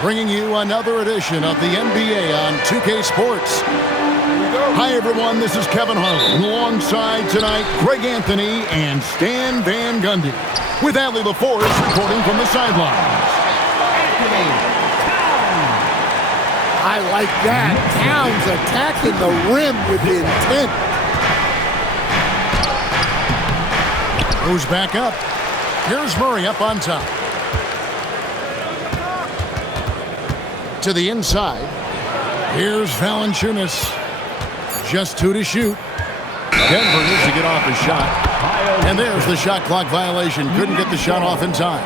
bringing you another edition of the NBA on 2K Sports. Hi, everyone. This is Kevin Harlan. Alongside tonight, Greg Anthony and Stan Van Gundy. With Allie LaForce reporting from the sidelines. I like that. Towns attacking the rim with intent. Goes back up. Here's Murray up on top. To the inside. Here's Valanciunas. Just 2 to shoot. Denver needs to get off his shot. And there's the shot clock violation. Couldn't get the shot off in time.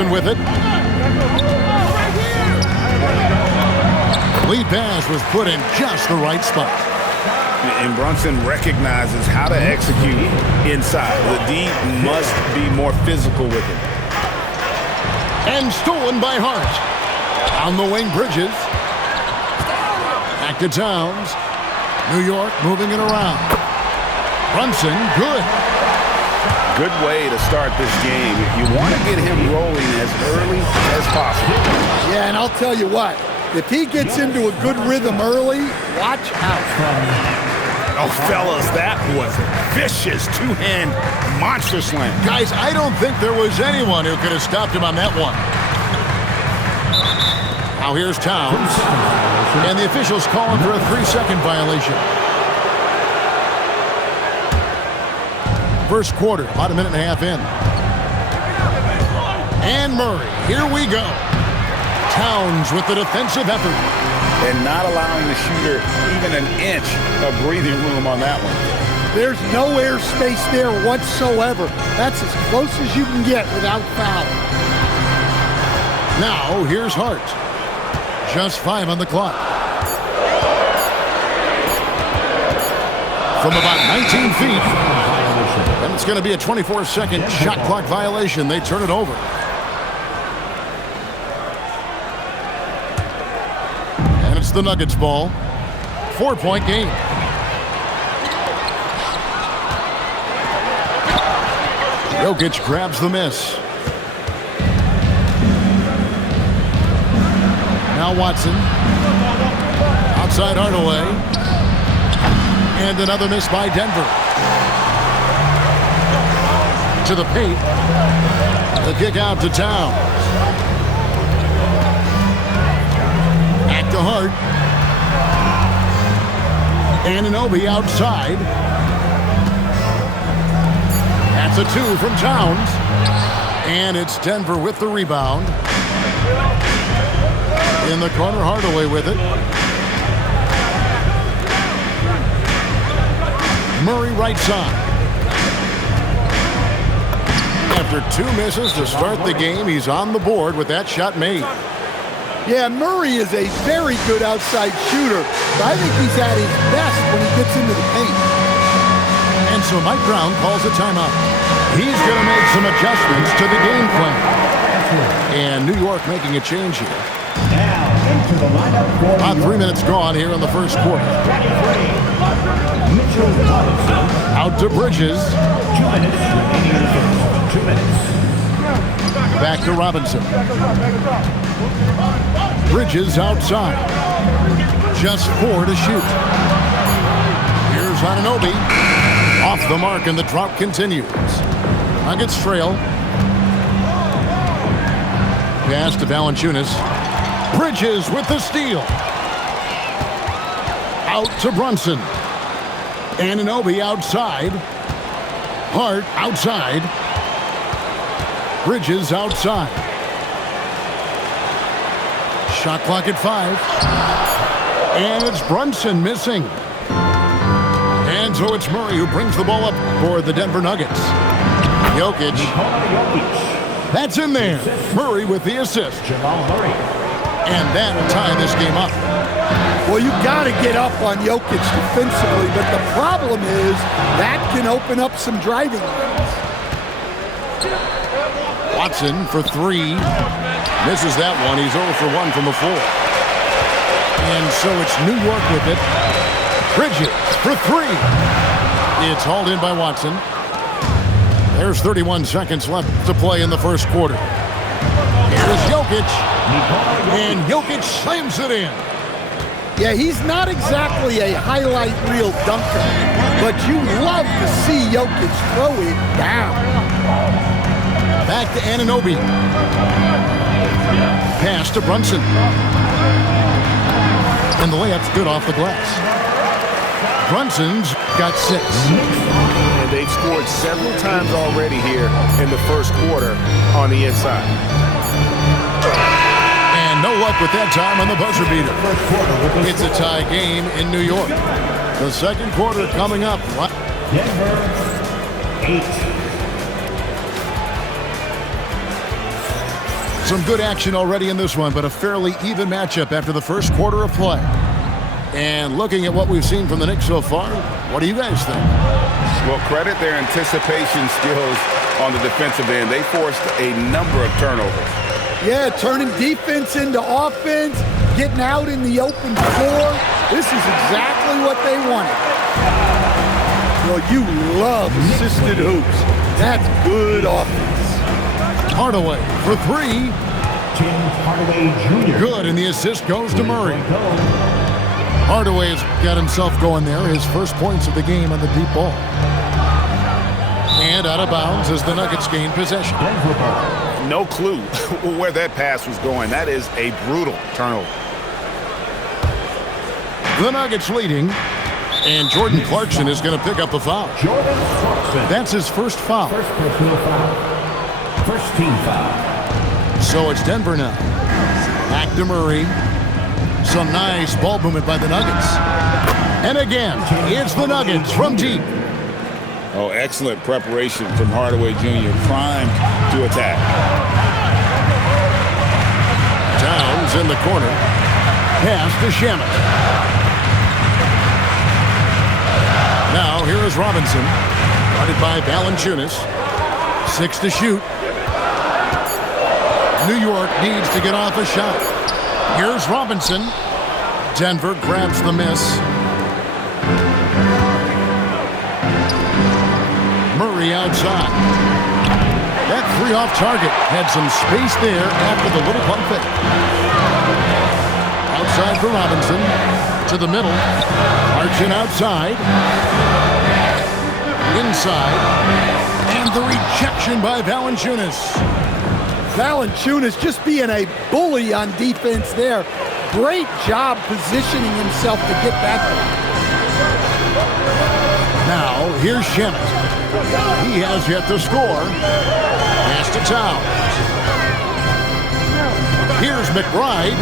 Thompson with it. Lead pass was put in just the right spot. And Brunson recognizes how to execute inside. The D must be more physical with it. And stolen by Hart. On the wing, Bridges. Back to Towns. New York moving it around. Brunson, good. Good way to start this game. You want to get him rolling as early as possible. Yeah, and I'll tell you what. If he gets into a good rhythm early, watch out. Oh, fellas, that was a vicious two-hand monster slam. Guys, I don't think there was anyone who could have stopped him on that one. Now here's Towns. And the officials calling for a 3-second violation. First quarter, about a minute and a half in. And Murray, here we go. Towns with the defensive effort. And not allowing the shooter even an inch of breathing room on that one. There's no airspace there whatsoever. That's as close as you can get without foul. Now, here's Hart. Just 5 on the clock. From about 19 feet. And it's going to be a 24-second shot clock violation. They turn it over. It's the Nuggets ball. 4-point game. Jokic grabs the miss. Now Watson. Outside Hardaway. And another miss by Denver. To the paint. The kick out to Towns. To Hart. Anunoby outside. That's a 2 from Towns. And it's Denver with the rebound. In the corner, Hardaway with it. Murray right side. After 2 misses to start the game, he's on the board with that shot made. Yeah, Murray is a very good outside shooter, but I think he's at his best when he gets into the paint. And so Mike Brown calls a timeout. He's going to make some adjustments to the game plan. And New York making a change here. About 3 minutes gone here in the first quarter. Out to Bridges. 2 minutes. Back to Robinson. Bridges outside. Just 4 to shoot. Here's Anunoby. Off the mark, and the drought continues. Nuggets trail. Pass to Valanciunas. Bridges with the steal. Out to Brunson. Anunoby outside. Hart outside. Bridges outside. Shot clock at 5. And it's Brunson missing. And so it's Murray who brings the ball up for the Denver Nuggets. Jokic. That's in there. Murray with the assist. And that'll tie this game up. Well, you got to get up on Jokic defensively, but the problem is that can open up some driving lanes. Watson for 3. Misses that one. He's 0 for 1 from the floor. And so it's New York with it. Bridges for three. It's hauled in by Watson. There's 31 seconds left to play in the first quarter. Here's Jokic. And Jokic slams it in. Yeah, he's not exactly a highlight reel dunker, but you love to see Jokic throw it down. Back to Anunoby. Pass to Brunson. And the layup's good off the glass. Brunson's got 6. And they've scored several times already here in the first quarter on the inside. And no luck with that time on the buzzer beater. It's a tie game in New York. The second quarter coming up. Denver, 8. Some good action already in this one, but a fairly even matchup after the first quarter of play. And looking at what we've seen from the Knicks so far, what do you guys think? Well, credit their anticipation skills on the defensive end. They forced a number of turnovers. Yeah, turning defense into offense, getting out in the open floor. This is exactly what they wanted. Well, you love assisted hoops. That's good offense. Hardaway for three. James Hardaway Jr. Good, and the assist goes to Murray. Hardaway's got himself going there. His first points of the game on the deep ball. And out of bounds as the Nuggets gain possession. No clue where that pass was going. That is a brutal turnover. The Nuggets leading, and Jordan Clarkson is going to pick up a foul. Jordan Clarkson. That's his first foul. First personal foul. First team foul. So it's Denver now. Back to Murray. Some nice ball movement by the Nuggets. And again, it's the Nuggets from deep. Oh, excellent preparation from Hardaway Jr. Primed to attack. Towns in the corner. Pass to Shamet. Now here is Robinson. Guarded by Valanciunas. 6 to shoot. New York needs to get off a shot. Here's Robinson. Denver grabs the miss. Murray outside. That three off target had some space there after the little pump fake. Outside for Robinson. To the middle. Arching outside. Inside. And the rejection by Valanciunas. Valanciunas just being a bully on defense there. Great job positioning himself to get that one. Now, here's Shamet. He has yet to score. Pass to Towns. Here's McBride.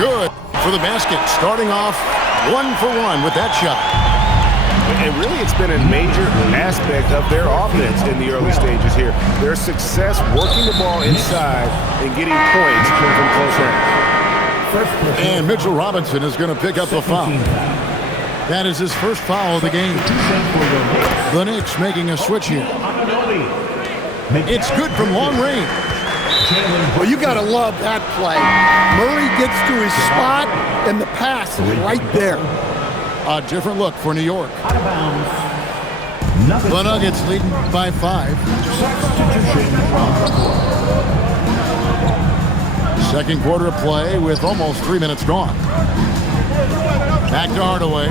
Good for the basket. Starting off 1 for 1 with that shot. And really, it's been a major aspect of their offense in the early stages here. Their success working the ball inside and getting points from close range. And Mitchell Robinson is going to pick up a foul. That is his first foul of the game. The Knicks making a switch here. It's good from long range. Well, you got to love that play. Murray gets to his spot, and the pass is right there. A different look for New York. Out of bounds. The Nuggets leading by 5. Second quarter of play with almost 3 minutes gone. Back to Hardaway.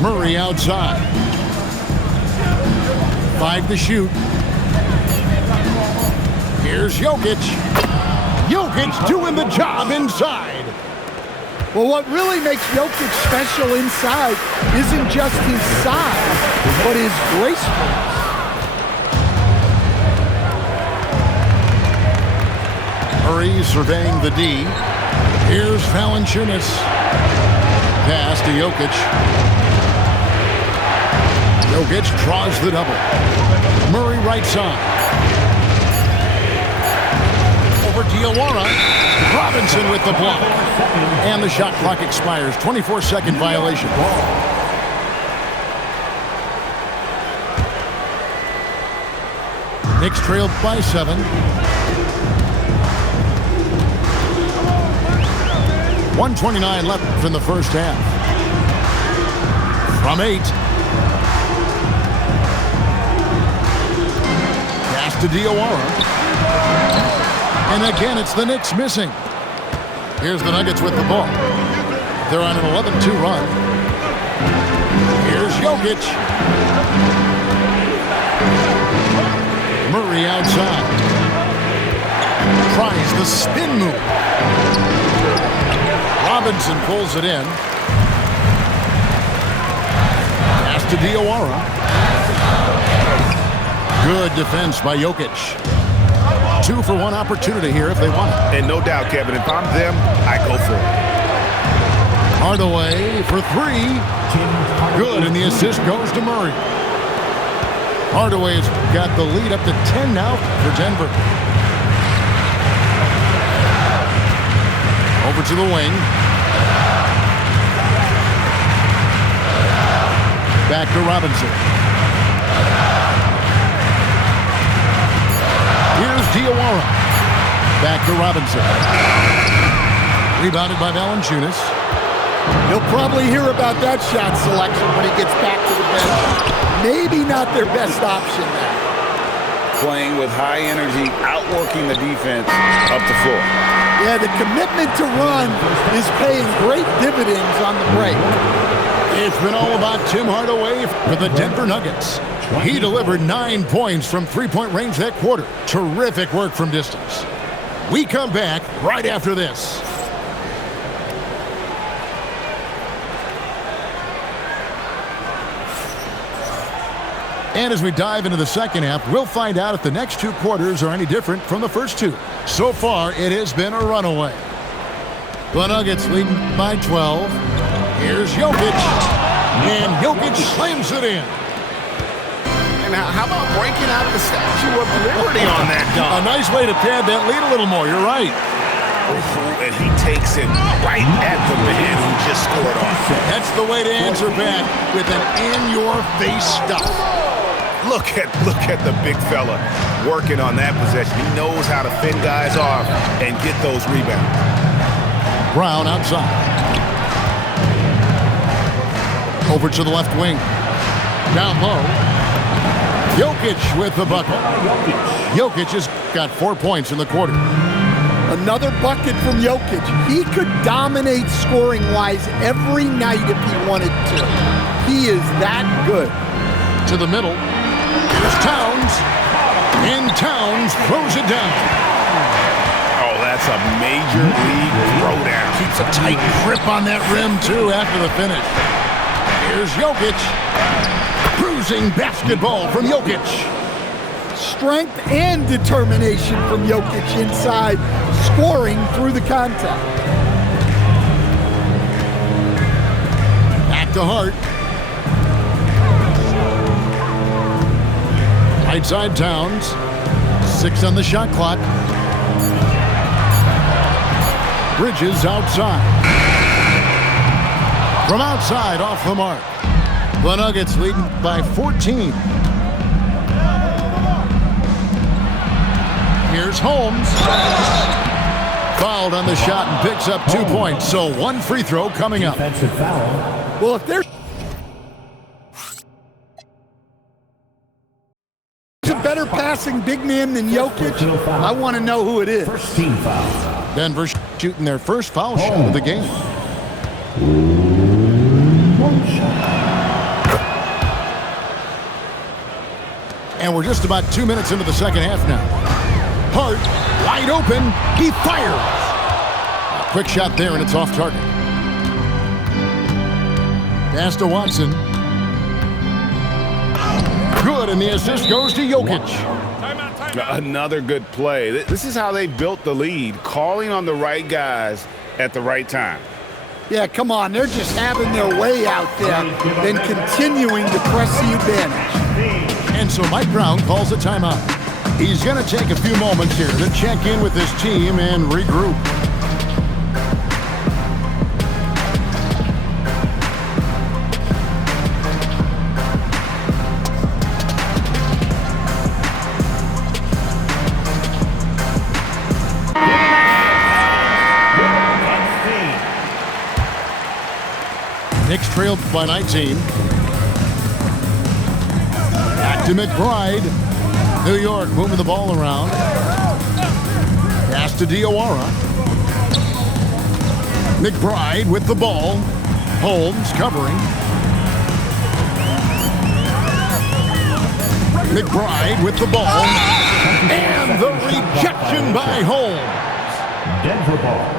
Murray outside. 5 to shoot. Here's Jokic. Jokic doing the job inside. Well, what really makes Jokic special inside isn't just his size, but his gracefulness. Murray surveying the D. Here's Valanciunas. Pass to Jokic. Jokic draws the double. Murray right side. Over Diawara. Robinson with the block. And the shot clock expires. 24-second violation. Knicks trailed by 7. 1:29 left in the first half. From 8. Pass to Diawara. And again, it's the Knicks missing. Here's the Nuggets with the ball. They're on an 11-2 run. Here's Jokic. Murray outside. Tries the spin move. Robinson pulls it in. Pass to Diawara. Good defense by Jokic. 2 for 1 opportunity here if they want it. And no doubt, Kevin, if I'm them, I go for it. Hardaway for 3. Good, and the assist goes to Murray. Hardaway's got the lead up to 10 now for Denver. Over to the wing. Back to Robinson. Here's Diawara. Back to Robinson. Rebounded by Valanciunas. He'll probably hear about that shot selection when he gets back to the bench. Maybe not their best option now. Playing with high energy, outworking the defense up the floor. Yeah, the commitment to run is paying great dividends on the break. It's been all about Tim Hardaway for the Denver Nuggets. He delivered 9 points from three-point range that quarter. Terrific work from distance. We come back right after this. And as we dive into the second half, we'll find out if the next 2 quarters are any different from the first 2. So far, it has been a runaway. The Nuggets leading by 12. Here's Jokic. And Jokic slams it in. And how about breaking out the Statue of Liberty on that A dunk? nice way to pad that lead a little more. You're right. And he takes it right at the man who just scored on. That's the way to answer back with an in-your-face stuff. Look at the big fella working on that possession. He knows how to fend guys off and get those rebounds. Brown outside. Over to the left wing. Down low. Jokic with the bucket. Jokic has got 4 points in the quarter. Another bucket from Jokic. He could dominate scoring-wise every night if he wanted to. He is that good. To the middle. Here's Towns. And Towns throws it down. Oh, that's a major league throwdown. Keeps a tight grip on that rim, too, after the finish. Here's Jokic. Cruising basketball from Jokic. Strength and determination from Jokic inside, scoring through the contact. Back to Hart. Right side Towns. 6 on the shot clock. Bridges outside. From outside, off the mark. The Nuggets leading by 14. Here's Holmes. Fouled on the shot and picks up 2 points. So 1 free throw coming up. Defensive foul. Well, if there's a better passing big man than Jokic, I want to know who it is. First team foul. Denver shooting their first foul shot of the game. And we're just about 2 minutes into the second half now. Hart, wide open, he fires. A quick shot there, and it's off target. Pass to Watson. Good, and the assist goes to Jokic. Another good play. This is how they built the lead, calling on the right guys at the right time. Yeah, come on. They're just having their way out there and continuing to press the advantage. And so Mike Brown calls a timeout. He's going to take a few moments here to check in with his team and regroup. Knicks trailed by 19. Back to McBride. New York moving the ball around. Pass to Diawara. McBride with the ball. Holmes covering. McBride with the ball. And the rejection by Holmes. Denver ball.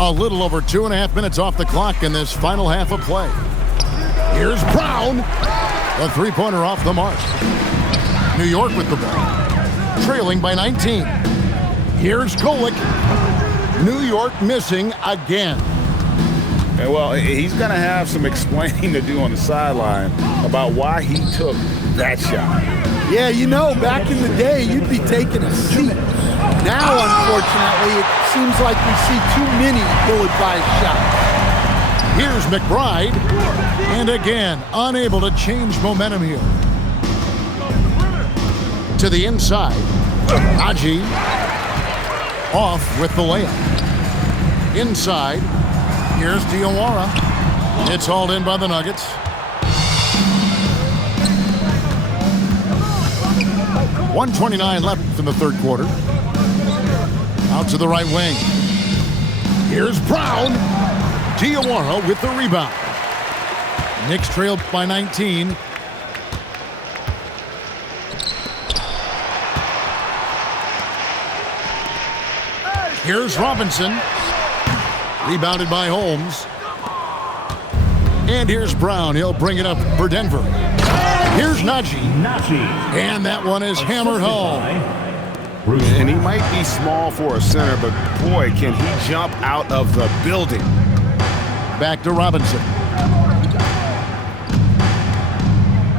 A little over 2.5 minutes off the clock in this final half of play. Here's Brown. The three-pointer off the mark. New York with the ball. Trailing by 19. Here's Golick. New York missing again. And well, he's going to have some explaining to do on the sideline about why he took that shot. Yeah, you know, back in the day, you'd be taking a seat. Now, unfortunately, it seems like we see too many ill-advised shots. Here's McBride. And again, unable to change momentum here. To the inside. Haji. Off with the layup. Inside. Here's Diawara. It's hauled in by the Nuggets. .129 left in the third quarter. Out to the right wing. Here's Brown. Diawara with the rebound. Knicks trailed by 19. Here's Robinson. Rebounded by Holmes. And here's Brown. He'll bring it up for Denver. Here's Najee. And that one is hammered home. And he might be small for a center, but boy, can he jump out of the building. Back to Robinson.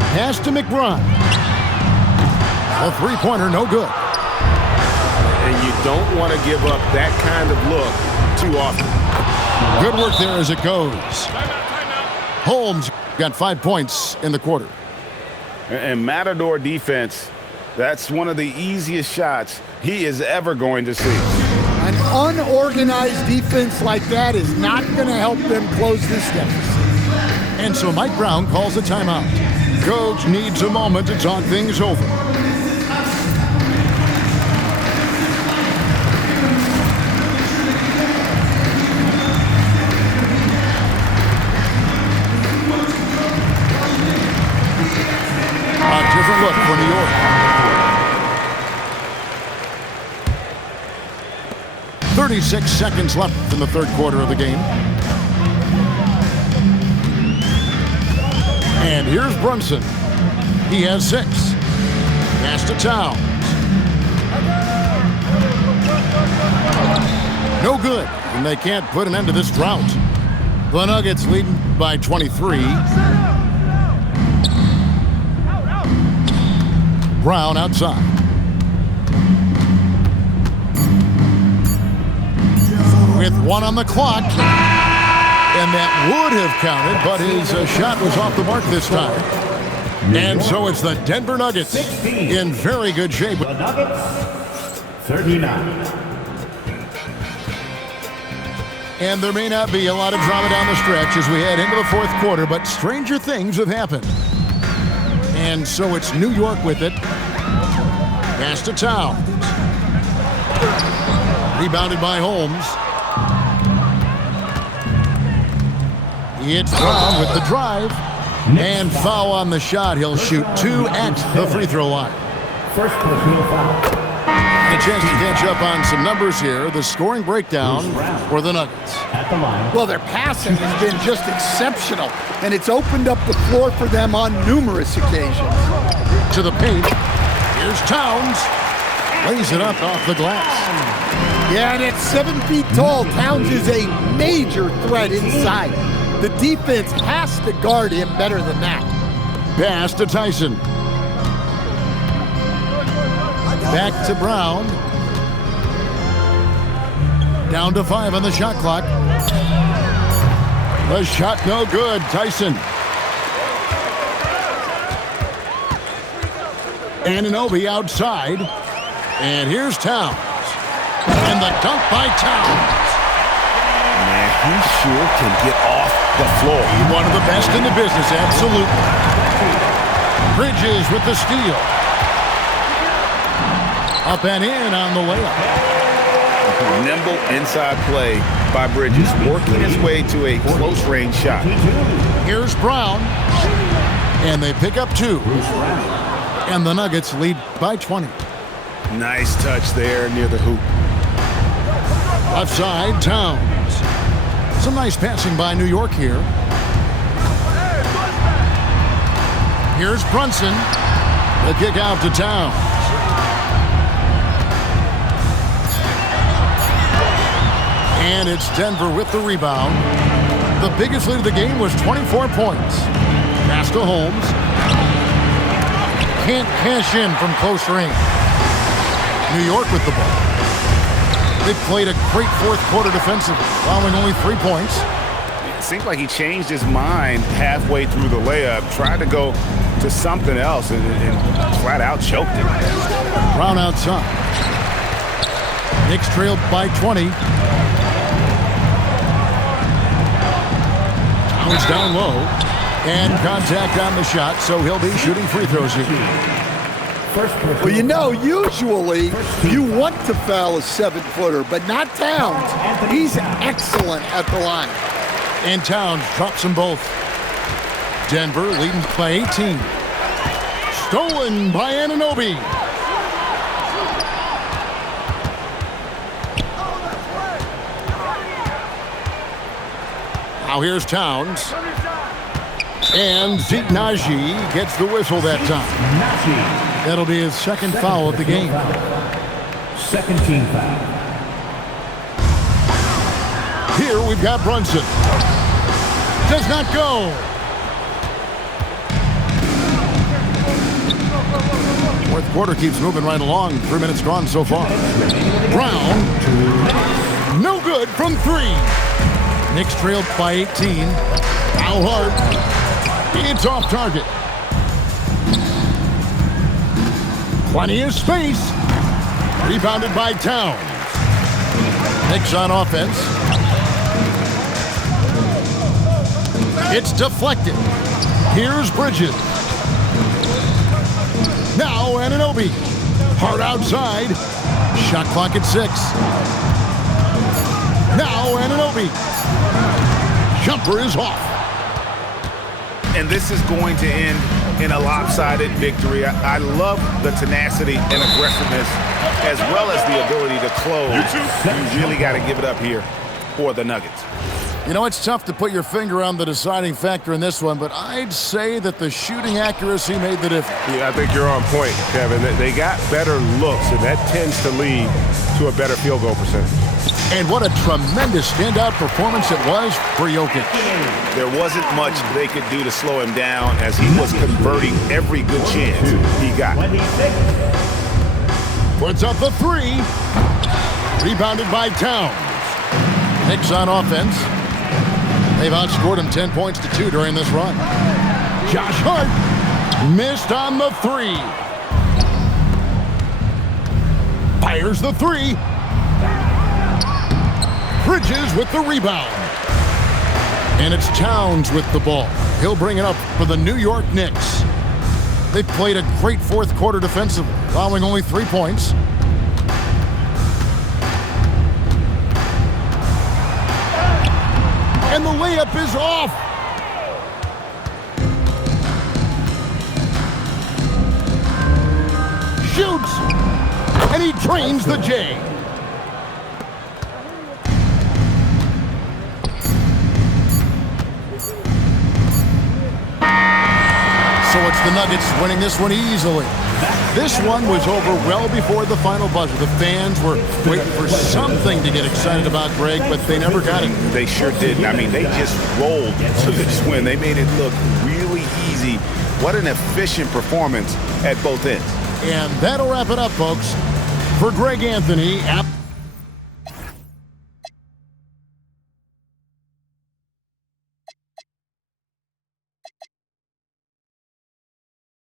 Pass to McBride. A three-pointer, no good. And you don't want to give up that kind of look too often. Good work there as it goes. Holmes got 5 points in the quarter. And Matador defense, that's one of the easiest shots he is ever going to see. An unorganized defense like that is not going to help them close this deficit. And so Mike Brown calls a timeout. Coach needs a moment to talk things over. A different look for New York. 36 seconds left in the third quarter of the game. And here's Brunson. He has 6. Pass to Towns. No good. And they can't put an end to this drought. The Nuggets leading by 23. Brown outside. With 1 on the clock. And that would have counted, but his shot was off the mark this time. And so it's the Denver Nuggets in very good shape. The Nuggets, 39. And there may not be a lot of drama down the stretch as we head into the fourth quarter, but stranger things have happened. And so it's New York with it. Pass to Towns. Rebounded by Holmes. It's Brown with the drive. And foul on the shot. He'll shoot 2 at the free throw line. First personal foul. A chance to catch up on some numbers here. The scoring breakdown for the Nuggets. At the line. Well, their passing has been just exceptional, and it's opened up the floor for them on numerous occasions. To the paint. Here's Towns. Lays it up off the glass. Yeah, and at 7 feet tall, Towns is a major threat inside. The defense has to guard him better than that. Pass to Tyson. Back to Brown. Down to 5 on the shot clock. The shot no good. Tyson. Anunoby outside. And here's Towns. And the dunk by Towns. Man, he sure can get off the floor. One of the best in the business, absolutely. Bridges with the steal. Up and in on the layup. Nimble inside play by Bridges, working his way to a close-range shot. Here's Brown. And they pick up 2. And the Nuggets lead by 20. Nice touch there near the hoop. Left side, Towns. Some nice passing by New York here. Here's Brunson. The kick out to Towns. And it's Denver with the rebound. The biggest lead of the game was 24 points. Pass to Holmes. Can't cash in from close range. New York with the ball. They played a great fourth quarter defensively, allowing only 3 points. It seemed like he changed his mind halfway through the layup, tried to go to something else, and flat out choked it. Brown outside. Knicks trailed by 20. Towns down low. And contact on the shot, so he'll be shooting free throws here. Well, you know, usually you want to foul a 7-footer, but not Towns. He's excellent at the line. And Towns drops them both. Denver leading by 18. Stolen by Anunoby. Now here's Towns. And Zeke Naji gets the whistle that time. That'll be his second foul of the game. Second team foul. Here we've got Brunson. Does not go. Fourth quarter keeps moving right along. 3 minutes gone so far. Brown. No good from 3. Knicks trailed by 18. Al Hart. It's off target. Plenty of space. Rebounded by Towns. Knicks on offense. It's deflected. Here's Bridges. Now Anunoby. Hart outside. Shot clock at 6. Now Anunoby. Jumper is off. And this is going to end in a lopsided victory. I love the tenacity and aggressiveness as well as the ability to close. You really got to give it up here for the Nuggets. You know, it's tough to put your finger on the deciding factor in this one, but I'd say that the shooting accuracy made the difference. Yeah, I think you're on point, Kevin. They got better looks, and that tends to lead to a better field goal percentage. And what a tremendous standout performance it was for Jokic. There wasn't much they could do to slow him down as he was converting every good chance he got. Puts up the 3. Rebounded by Towns. Knicks on offense. They've outscored him 10 points to 2 during this run. Josh Hart missed on the 3. Fires the 3. Bridges with the rebound. And it's Towns with the ball. He'll bring it up for the New York Knicks. They've played a great fourth quarter defensively, allowing only 3 points. And the layup is off. Shoots. And he drains the J. So it's the Nuggets winning this one easily. This one was over well before the final buzzer. The fans were waiting for something to get excited about, Greg, but they never got it. They sure didn't. I mean, they just rolled to this win. They made it look really easy. What an efficient performance at both ends. And that'll wrap it up, folks. For Greg Anthony,